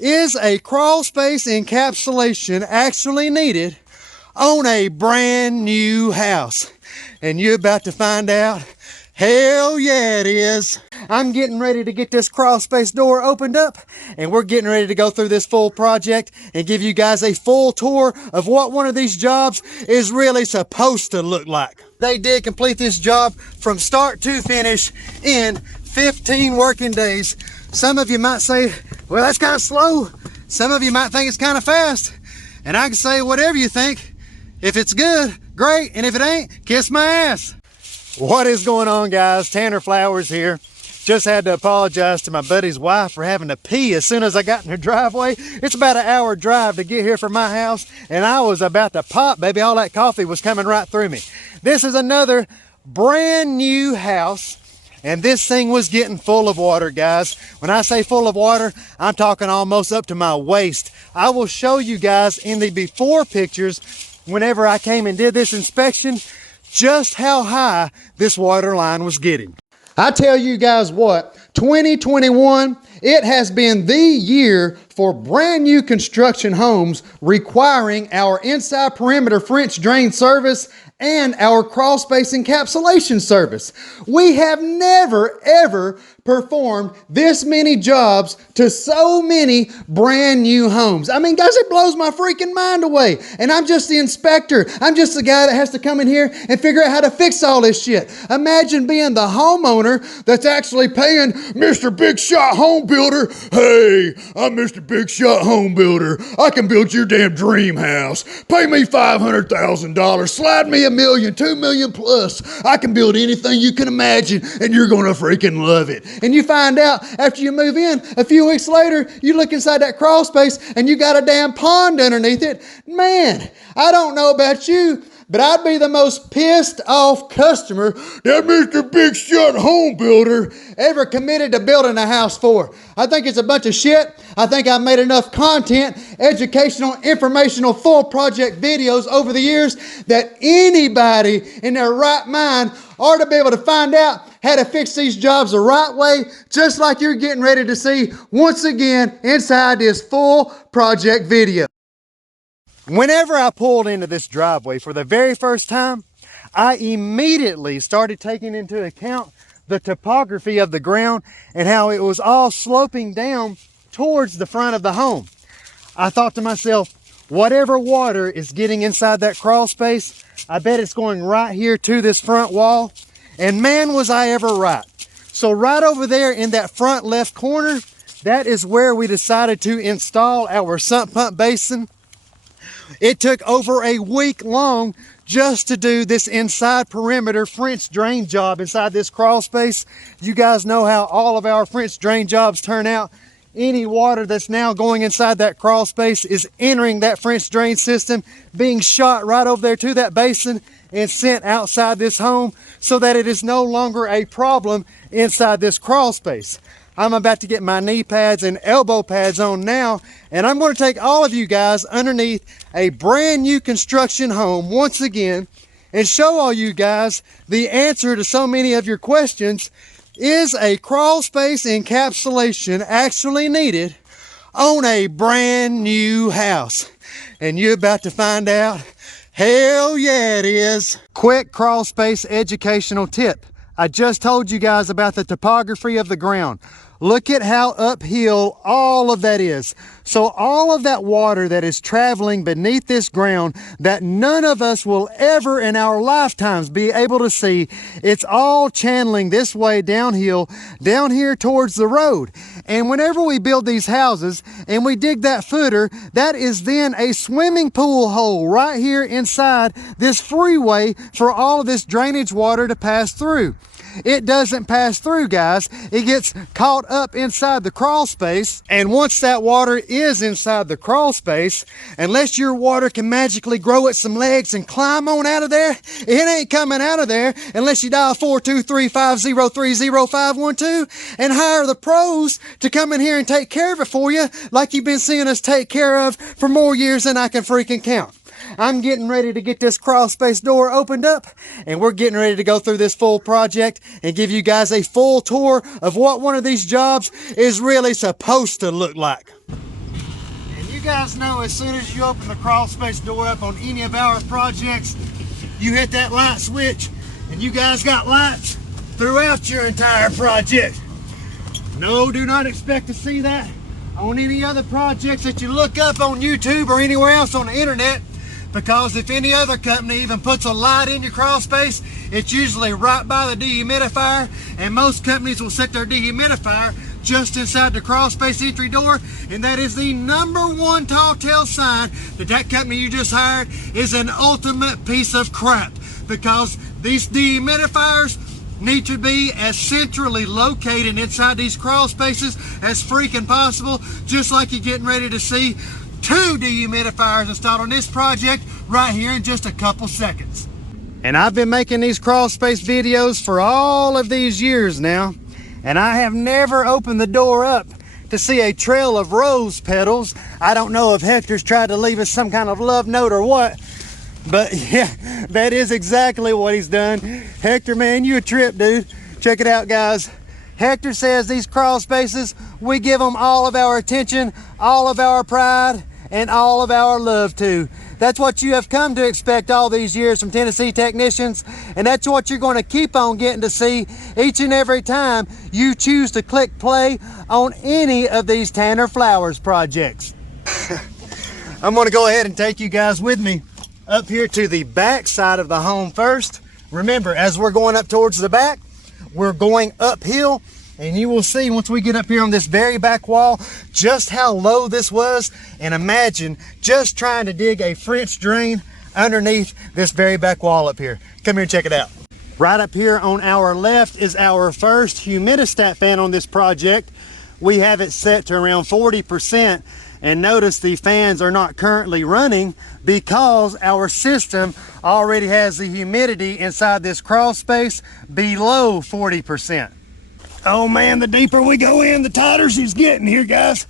Is a crawl space encapsulation actually needed on a brand new house? And you're about to find out. Hell yeah, it is. I'm getting ready to get this crawl space door opened up, and we're getting ready to go through this full project and give you guys a full tour of what one of these jobs is really supposed to look like. They did complete this job from start to finish in 15 working days. Some of you might say, well, that's kind of slow. Some of you might think it's kind of fast. And I can say whatever you think. If it's good, great. And if it ain't, kiss my ass. What is going on, guys? Tanner Flowers here. Just had to apologize to my buddy's wife for having to pee as soon as I got in her driveway. It's about an hour drive to get here from my house, and I was about to pop, baby. All that coffee was coming right through me. This is another brand new house, and this thing was getting full of water, guys. When I say full of water, I'm talking almost up to my waist. I will show you guys in the before pictures, whenever I came and did this inspection, just how high this water line was getting. I tell you guys what, 2021, it has been the year for brand new construction homes requiring our inside perimeter French drain service and our crawl space encapsulation service. We have never ever performed this many jobs to so many brand new homes. I mean, guys, it blows my freaking mind away. And I'm just the inspector. I'm just the guy that has to come in here and figure out how to fix all this shit. Imagine being the homeowner that's actually paying Mr. Big Shot Home Builder. Hey, I'm Mr. Big Shot Home Builder. I can build your damn dream house. Pay me $500,000. Slide me $1 million, $2 million plus. I can build anything you can imagine, and you're gonna freaking love it. And you find out after you move in, a few weeks later, you look inside that crawl space and you got a damn pond underneath it. Man, I don't know about you, but I'd be the most pissed off customer that Mr. Big Shot Home Builder ever committed to building a house for. I think it's a bunch of shit. I think I've made enough content, educational, informational, full project videos over the years that anybody in their right mind ought to be able to find out how to fix these jobs the right way, just like you're getting ready to see once again inside this full project video. Whenever I pulled into this driveway for the very first time, I immediately started taking into account the topography of the ground and how it was all sloping down towards the front of the home. I thought to myself, whatever water is getting inside that crawl space, I bet it's going right here to this front wall. And man, was I ever right. So right over there in that front left corner, that is where we decided to install our sump pump basin. It took over a week long just to do this inside perimeter French drain job inside this crawl space. You guys know how all of our French drain jobs turn out. Any water that's now going inside that crawl space is entering that French drain system, being shot right over there to that basin and sent outside this home so that it is no longer a problem inside this crawl space. I'm about to get my knee pads and elbow pads on now, and I'm going to take all of you guys underneath a brand new construction home once again and show all you guys the answer to so many of your questions. Is a crawl space encapsulation actually needed on a brand new house? And you're about to find out. Hell yeah, it is. Quick crawl space educational tip. I just told you guys about the topography of the ground. Look at how uphill all of that is. So all of that water that is traveling beneath this ground that none of us will ever in our lifetimes be able to see, it's all channeling this way downhill, down here towards the road. And whenever we build these houses and we dig that footer, that is then a swimming pool hole right here inside this freeway for all of this drainage water to pass through. It doesn't pass through, guys. It gets caught up inside the crawl space, and once that water is inside the crawl space, unless your water can magically grow its some legs and climb on out of there, it ain't coming out of there unless you dial 423-503-0512 and hire the pros to come in here and take care of it for you like you've been seeing us take care of for more years than I can freaking count. I'm getting ready to get this crawl space door opened up, and we're getting ready to go through this full project and give you guys a full tour of what one of these jobs is really supposed to look like. guys know, as soon as you open the crawl space door up on any of our projects, you hit that light switch and you guys got lights throughout your entire project. No, do not expect to see that on any other projects that you look up on YouTube or anywhere else on the internet, because if any other company even puts a light in your crawl space, it's usually right by the dehumidifier, and most companies will set their dehumidifier just inside the crawl space entry door, and that is the #1 tall tale sign that that company you just hired is an ultimate piece of crap, because these dehumidifiers need to be as centrally located inside these crawl spaces as freaking possible, just like you're getting ready to see 2 dehumidifiers installed on this project right here in just a couple seconds. And I've been making these crawl space videos for all of these years now, and I have never opened the door up to see a trail of rose petals. I don't know if Hector's tried to leave us some kind of love note or what, but yeah, that is exactly what he's done. Hector, man, you a trip, dude. Check it out, guys. Hector says these crawl spaces, we give them all of our attention, all of our pride, and all of our love too. That's what you have come to expect all these years from Tennessee Technicians, and that's what you're going to keep on getting to see each and every time you choose to click play on any of these Tanner Flowers projects. I'm going to go ahead and take you guys with me up here to the back side of the home first. Remember, as we're going up towards the back, we're going uphill, and you will see once we get up here on this very back wall just how low this was. And imagine just trying to dig a French drain underneath this very back wall up here. Come here and check it out. Right up here on our left is our first humidistat fan on this project. We have it set to around 40%. And notice the fans are not currently running because our system already has the humidity inside this crawl space below 40%. Oh man, the deeper we go in, the tighter she's getting here, guys.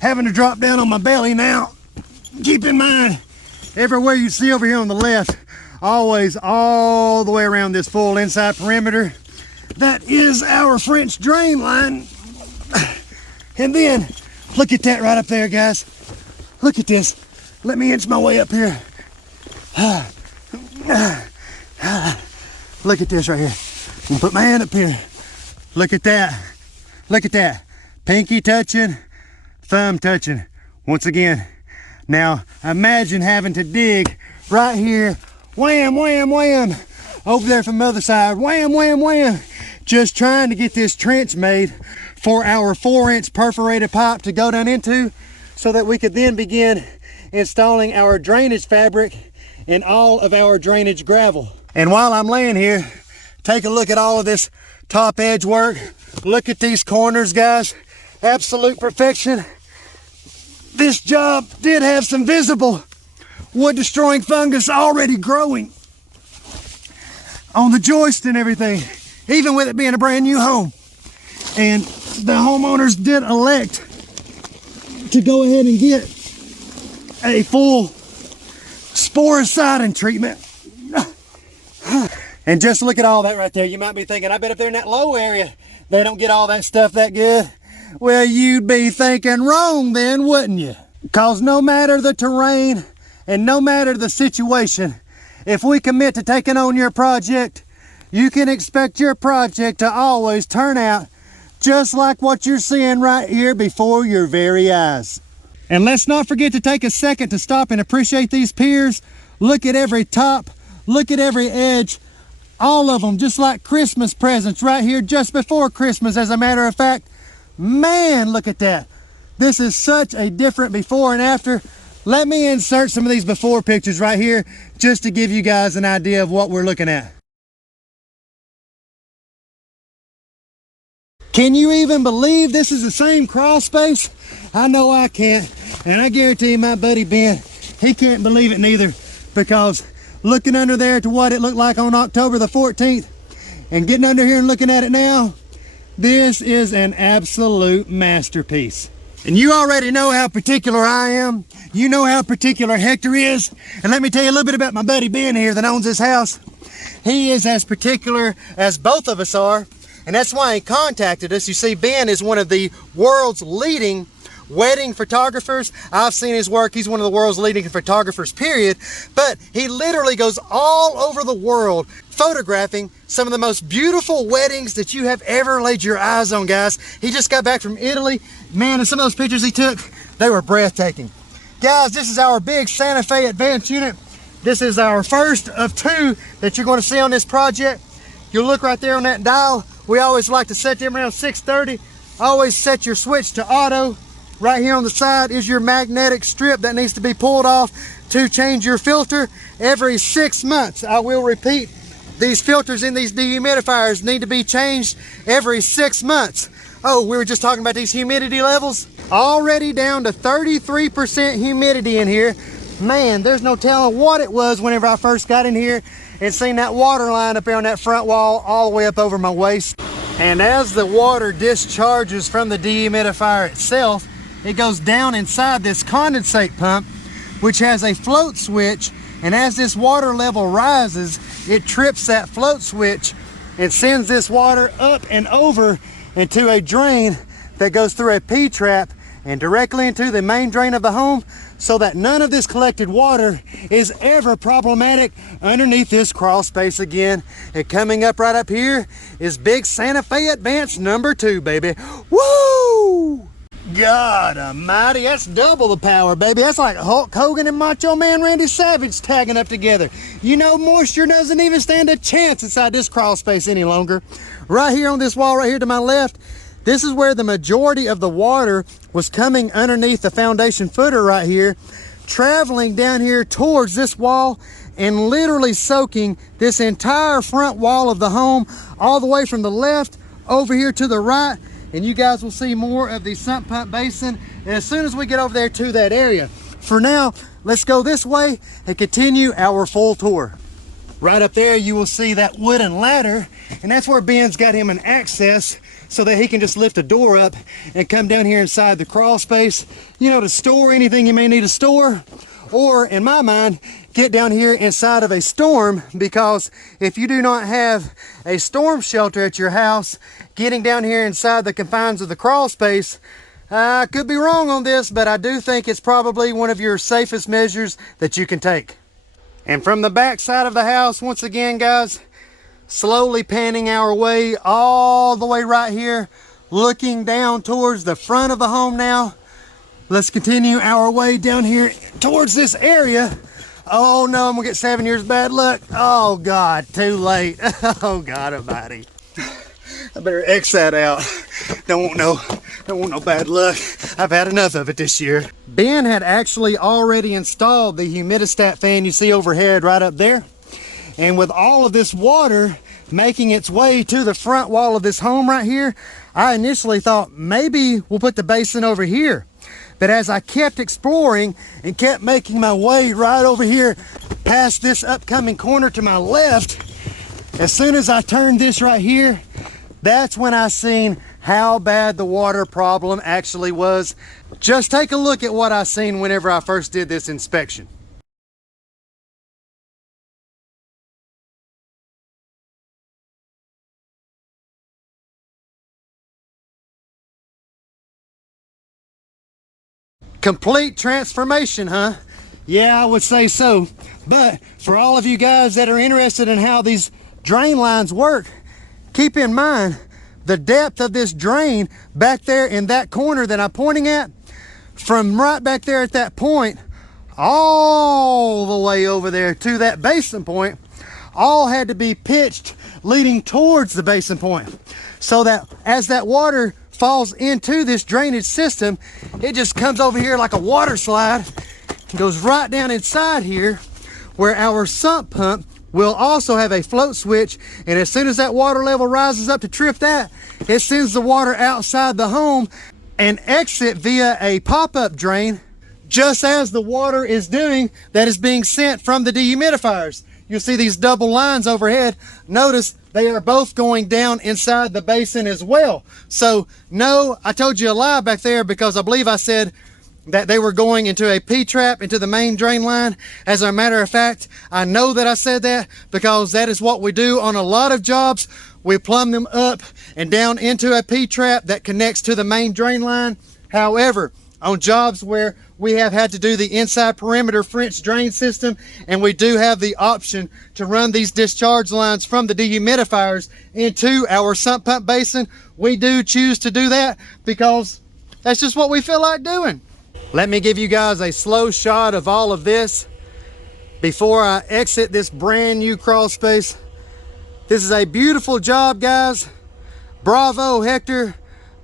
Having to drop down on my belly now. Keep in mind, everywhere you see over here on the left, always all the way around this full inside perimeter, that is our French drain line. And then, look at that right up there, guys. Look at this. Let me inch my way up here. Look at this right here. I'm gonna put my hand up here. Look at that. Look at that. Pinky touching, thumb touching. Once again. Now, imagine having to dig right here. Wham, wham, wham. Over there from the other side. Wham, wham, wham. Just trying to get this trench made for our 4-inch perforated pipe to go down into, so that we could then begin installing our drainage fabric and all of our drainage gravel. And while I'm laying here, take a look at all of this top edge work. Look at these corners, guys. Absolute perfection. This job did have some visible wood destroying fungus already growing on the joist and everything, even with it being a brand new home. And the homeowners did elect to go ahead and get a full sporicidin treatment. And just look at all that right there. You might be thinking, I bet if they're in that low area, they don't get all that stuff that good. Well, you'd be thinking wrong then, wouldn't you? Because no matter the terrain and no matter the situation, if we commit to taking on your project, you can expect your project to always turn out just like what you're seeing right here before your very eyes. And let's not forget to take a second to stop and appreciate these piers. Look at every top, look at every edge, all of them just like Christmas presents right here just before Christmas, as a matter of fact. Man, look at that. This is such a different before and after. Let me insert some of these before pictures right here just to give you guys an idea of what we're looking at. Can you even believe this is the same crawl space? I know I can't, and I guarantee my buddy Ben, he can't believe it neither, because looking under there to what it looked like on October the 14th and getting under here and looking at it now, this is an absolute masterpiece. And you already know how particular I am. You know how particular Hector is. And let me tell you a little bit about my buddy Ben here that owns this house. He is as particular as both of us are. And that's why he contacted us. You see, Ben is one of the world's leading wedding photographers. I've seen his work. He's one of the world's leading photographers, period. But he literally goes all over the world photographing some of the most beautiful weddings that you have ever laid your eyes on, guys. He just got back from Italy. Man, and some of those pictures he took, they were breathtaking. Guys, this is our big Santa Fe advanced unit. This is our first of two that you're going to see on this project. You'll look right there on that dial. We always like to set them around 630. Always set your switch to auto. Right here on the side is your magnetic strip that needs to be pulled off to change your filter every 6 months. I will repeat, these filters in these dehumidifiers need to be changed every 6 months. Oh, we were just talking about these humidity levels. Already down to 33% humidity in here. Man, there's no telling what it was whenever I first got in here and seen that water line up there on that front wall all the way up over my waist. And as the water discharges from the dehumidifier itself, it goes down inside this condensate pump, which has a float switch, and as this water level rises, it trips that float switch and sends this water up and over into a drain that goes through a P-trap and directly into the main drain of the home, so that none of this collected water is ever problematic underneath this crawl space again. And coming up right up here is big Santa Fe Advanced number 2, baby. Woo! God almighty, that's double the power, baby. That's like Hulk Hogan and Macho Man Randy Savage tagging up together. You know, moisture doesn't even stand a chance inside this crawl space any longer. Right here on this wall right here to my left, this is where the majority of the water was coming underneath the foundation footer right here, traveling down here towards this wall and literally soaking this entire front wall of the home all the way from the left over here to the right. And you guys will see more of the sump pump basin as soon as we get over there to that area. For now, let's go this way and continue our full tour. Right up there, you will see that wooden ladder, and that's where Ben's got him an access so that he can just lift a door up and come down here inside the crawl space, you know, to store anything you may need to store, or in my mind, get down here inside of a storm, because if you do not have a storm shelter at your house, getting down here inside the confines of the crawl space, I could be wrong on this, but I do think it's probably one of your safest measures that you can take. And from the back side of the house, once again, guys, slowly panning our way all the way right here, looking down towards the front of the home now. Let's continue our way down here towards this area. Oh no, I'm gonna get 7 years bad luck. Oh God, too late. Oh God almighty. I better X that out. Don't want no bad luck. I've had enough of it this year. Ben had actually already installed the humidistat fan you see overhead right up there. And with all of this water making its way to the front wall of this home right here, I initially thought maybe we'll put the basin over here. But as I kept exploring and kept making my way right over here past this upcoming corner to my left, as soon as I turned this right here, that's when I seen how bad the water problem actually was. Just take a look at what I seen whenever I first did this inspection. Complete transformation, huh? Yeah, I would say so. But for all of you guys that are interested in how these drain lines work, keep in mind the depth of this drain back there in that corner that I'm pointing at. From right back there at that point all the way over there to that basin point, all had to be pitched leading towards the basin point, so that as that water falls into this drainage system, it just comes over here like a water slide and goes right down inside here, where our sump pump will also have a float switch, and as soon as that water level rises up to trip that, it sends the water outside the home and exit via a pop-up drain, just as the water is doing that is being sent from the dehumidifiers. You'll see these double lines overhead. Notice they are both going down inside the basin as well. So no, I told you a lie back there, because I believe I said that they were going into a P-trap into the main drain line. As a matter of fact, I know that I said that because that is what we do on a lot of jobs. We plumb them up and down into a P-trap that connects to the main drain line. However, on jobs where we have had to do the inside perimeter French drain system, and we do have the option to run these discharge lines from the dehumidifiers into our sump pump basin, we do choose to do that because that's just what we feel like doing. Let me give you guys a slow shot of all of this before I exit this brand new crawl space. This is a beautiful job, guys. Bravo, Hector.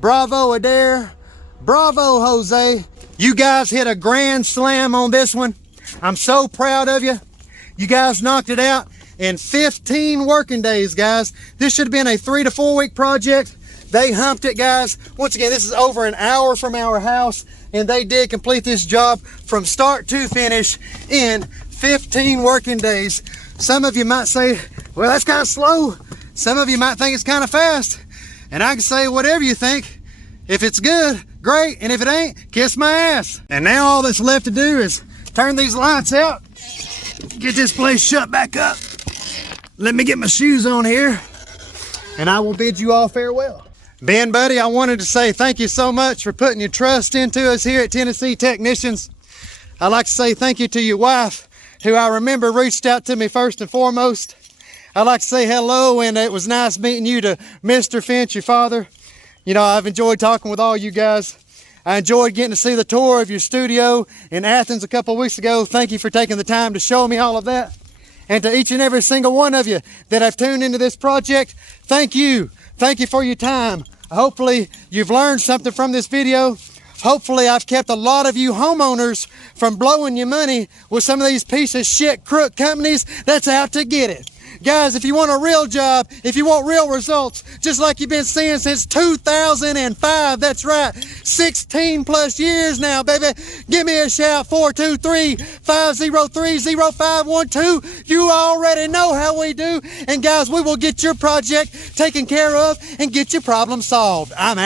Bravo, Adair. Bravo, Jose. You guys hit a grand slam on this one. I'm so proud of you. You guys knocked it out in 15 working days, guys. This should have been a 3 to 4 week project. They humped it, guys. Once again, this is over an hour from our house, and they did complete this job from start to finish in 15 working days. Some of you might say, well, that's kind of slow. Some of you might think it's kind of fast. And I can say whatever you think. If it's good, great, and if it ain't, kiss my ass. And now all that's left to do is turn these lights out, get this place shut back up. Let me get my shoes on here, and I will bid you all farewell. Ben, buddy, I wanted to say thank you so much for putting your trust into us here at Tennessee Technicians. I'd like to say thank you to your wife, who I remember reached out to me first and foremost. I'd like to say hello, and it was nice meeting you to Mr. Finch, your father. You know, I've enjoyed talking with all you guys. I enjoyed getting to see the tour of your studio in Athens a couple of weeks ago. Thank you for taking the time to show me all of that. And to each and every single one of you that have tuned into this project, thank you. Thank you for your time. Hopefully you've learned something from this video. Hopefully I've kept a lot of you homeowners from blowing your money with some of these piece of shit crook companies that's out to get it. Guys, if you want a real job, if you want real results, just like you've been seeing since 2005, that's right, 16 plus years now, baby. Give me a shout, 423-503-0512. You already know how we do. And guys, we will get your project taken care of and get your problem solved. I'm out.